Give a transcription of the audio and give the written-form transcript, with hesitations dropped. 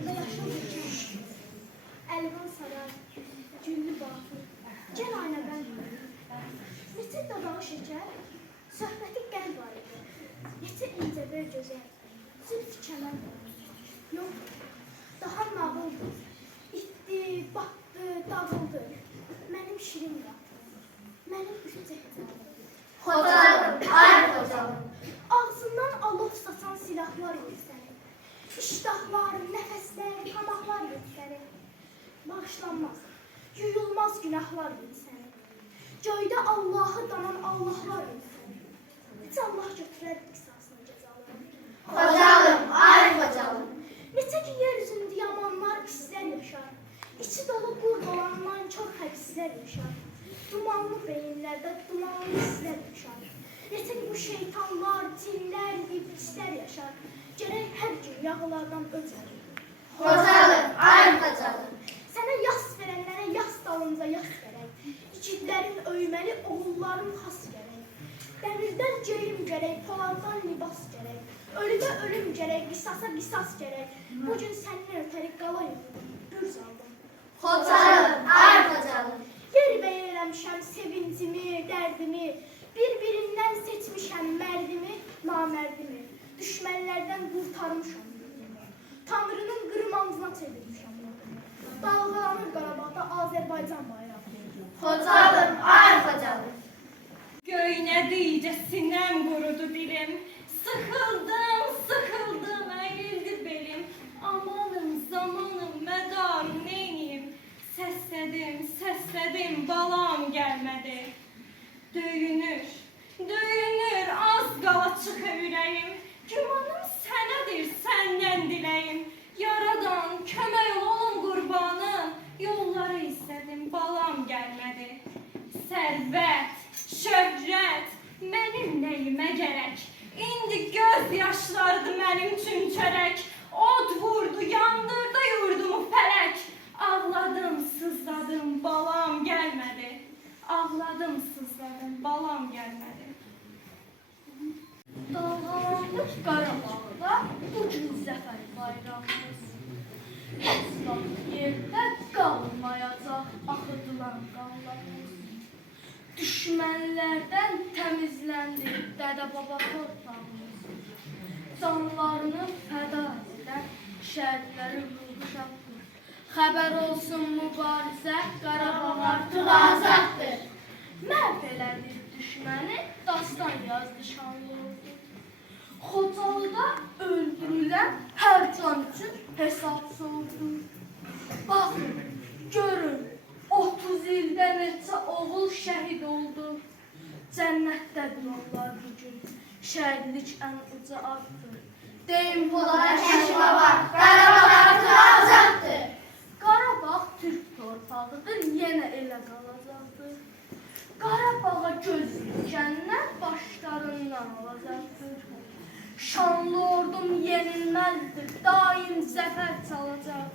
bağrında yaşam geçen. Əlvan saray, güllü bağlı, gəl aynə bənd var. Neçə dadağı şəkər, söhbəti qəlb var idi. Neçə incə və gözəl, zülf kəmən var. Yox, daha nağıldır. İtdi, batdı, dağıldı. Mənim şirin qatım, mənim ürkəcəm. Xocalım, ay xocalım. Ağzından alov saçan silahlar yüksəlir. İştahlar, nəfəslər, tamaqlar yüksəlir. Bağışlanmaz, yuyulmaz günahlar yüksəlir. Göydə Allahı danan Allahlar yüksəlir. Heç Allah götürər qisasını cəzaları. Xocalım, ay xocalım. Neçə ki yer üzündə yamanlar pislər yaşar. İçi dolu qurd olan nankor həbslər yaşar. Dumanlı beyinlərdə dumanlı hisslər yaşar. Neçə ki bu şeytanlar, cinlər, iblislər yaşar. Gərək hər gün yağılardan öcəlir. Xocalım, ay xocalım. Sənə yas verənlərə yas dalınca yas gərək. İgidlərin öyməli, oğulların xas gərək. Dəmirdən geyim gərək, poladdan libas gərək. Ölüdə ölüm gərək, qisasa qisas gərək. Bugün sənin ötəri qala yoxdur, gürz aldım. Xocalım, ay xocalım. Yer bəyər eləmişəm sevincimi, dərdimi. Bir-birindən seçmişəm mərdimi, namərdimi. Düşmənlərdən qurtarmışam. Tanrının qırmancına çevirmişəm. Dalğalanır Qarabağda Azərbaycan bayrağı. Xocalım, ay xocalım. Göynədikcə sinəm qurudu dilim. Sıxıldım, sıxıldım, əyildi belim. Amanım, zamanım, mədarım, neyniyim? Səslədim, balam gəlmədi. Döyünür, az qala çıxır ürəyim. Gümanım sənədir, səndən diləyim. Yaradan, kömək olun qurbanım. Yolları istədim, balam gəlmədi. Sərvət, şöhrət, mənim nəyimə gərək? İndi göz yaşlardı mənim üçün çörək. Od vurdu, yandırdı yurdumu fələk. Ağladım, sızladım, balam gəlmədi. Ağladım, sızladım, balam gəlmədi. Dalğalanmış Qarabağda bugün zəfər bayrağımız. Heç vaxt yerdə qalmayacaq axıdılan qanlarımız. Düşmənlərdən təmizləndi dədə-baba torpağımız. Canlarını fəda edən şəhidlərin ruhu şaddır. Xəbər olsun mübarizə, Qarabağ artıq azaddır. Məhv elədi düşməni, dastan yazdı şanlı oldu. Xocalıda öldürülən hər can üçün hesab sordu. Baxın, görün, 30 ildə neçə oğul şəhid oldu. Cənnətdədir onlar bugün, şəhidlik ən uca addır. Deyin Polada Şəşbaba, Qarabağ artıq azaddır. Qarabağ Türk torpağıdır, yenə elə qalacaqdır. Qarabağa göz dikənlər başlarından alacaqdır. Şanlı ordum yenilməzdir, daim zəfər çalacaq.